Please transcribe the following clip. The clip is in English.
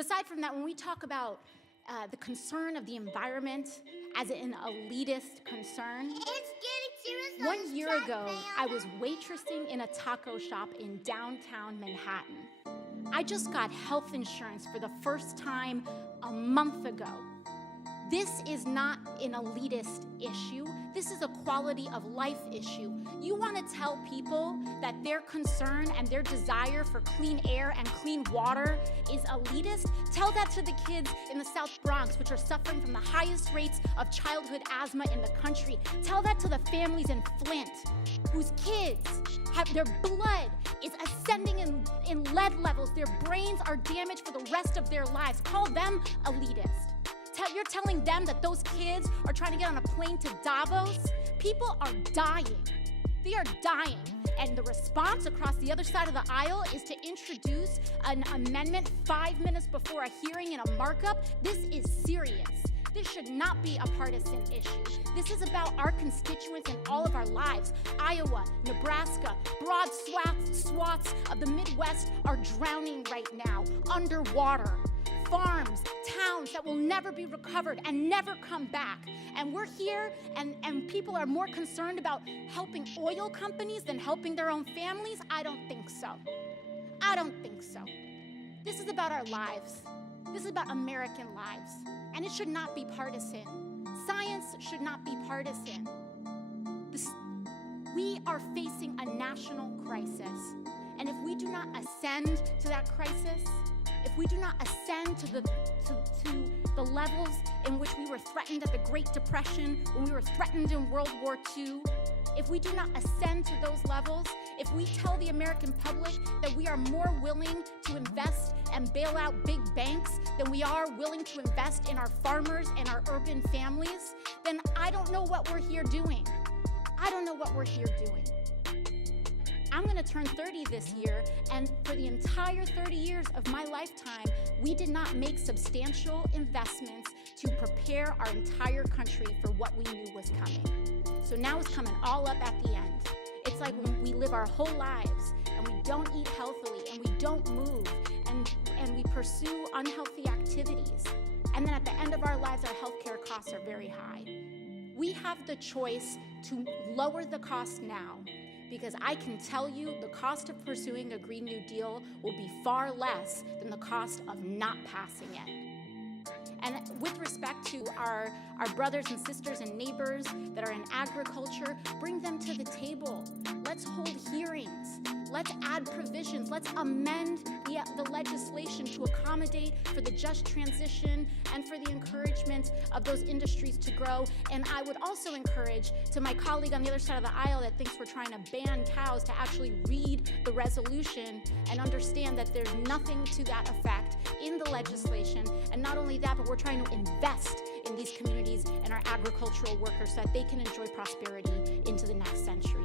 But aside from that, when we talk about the concern of the environment as an elitist concern, It's getting serious. 1 year ago, I was waitressing in a taco shop in downtown Manhattan. I just got health insurance for the first time a month ago. This is not an elitist issue. This is a quality of life issue. You want to tell people that their concern and their desire for clean air and clean water is elitist? Tell that to the kids in the South Bronx, which are suffering from the highest rates of childhood asthma in the country. Tell that to the families in Flint, whose kids have their blood is ascending in lead levels. Their brains are damaged for the rest of their lives. Call them elitist. You're telling them that those kids are trying to get on a plane to Davos? People are dying. They are dying. And the response across the other side of the aisle is to introduce an amendment 5 minutes before a hearing in a markup. This is serious. This should not be a partisan issue. This is about our constituents in all of our lives. Iowa, Nebraska, broad swaths of the Midwest are drowning right now, underwater. Farms, towns that will never be recovered and never come back. And we're here and people are more concerned about helping oil companies than helping their own families? I don't think so. I don't think so. This is about our lives. This is about American lives. And it should not be partisan. Science should not be partisan. We are facing a national crisis. And if we do not ascend to that crisis, if we do not ascend to the levels in which we were threatened at the Great Depression, when we were threatened in World War II, if we do not ascend to those levels, if we tell the American public that we are more willing to invest and bail out big banks than we are willing to invest in our farmers and our urban families, then I don't know what we're here doing. I don't know what we're here doing. I'm gonna turn 30 this year, and for the entire 30 years of my lifetime, we did not make substantial investments to prepare our entire country for what we knew was coming. So now it's coming all up at the end. It's like when we live our whole lives and we don't eat healthily and we don't move and we pursue unhealthy activities. And then at the end of our lives, our healthcare costs are very high. We have the choice to lower the cost now, because I can tell you the cost of pursuing a Green New Deal will be far less than the cost of not passing it. And with respect to our brothers and sisters and neighbors that are in agriculture, bring them to the table. Let's hold hearings. Let's add provisions. Let's amend the legislation to accommodate for the just transition and for the encouragement of those industries to grow. And I would also encourage to my colleague on the other side of the aisle that thinks we're trying to ban cows to actually read the resolution and understand that there's nothing to that effect in the legislation. And not only that, but we're trying to invest in these communities and our agricultural workers so that they can enjoy prosperity into the next century.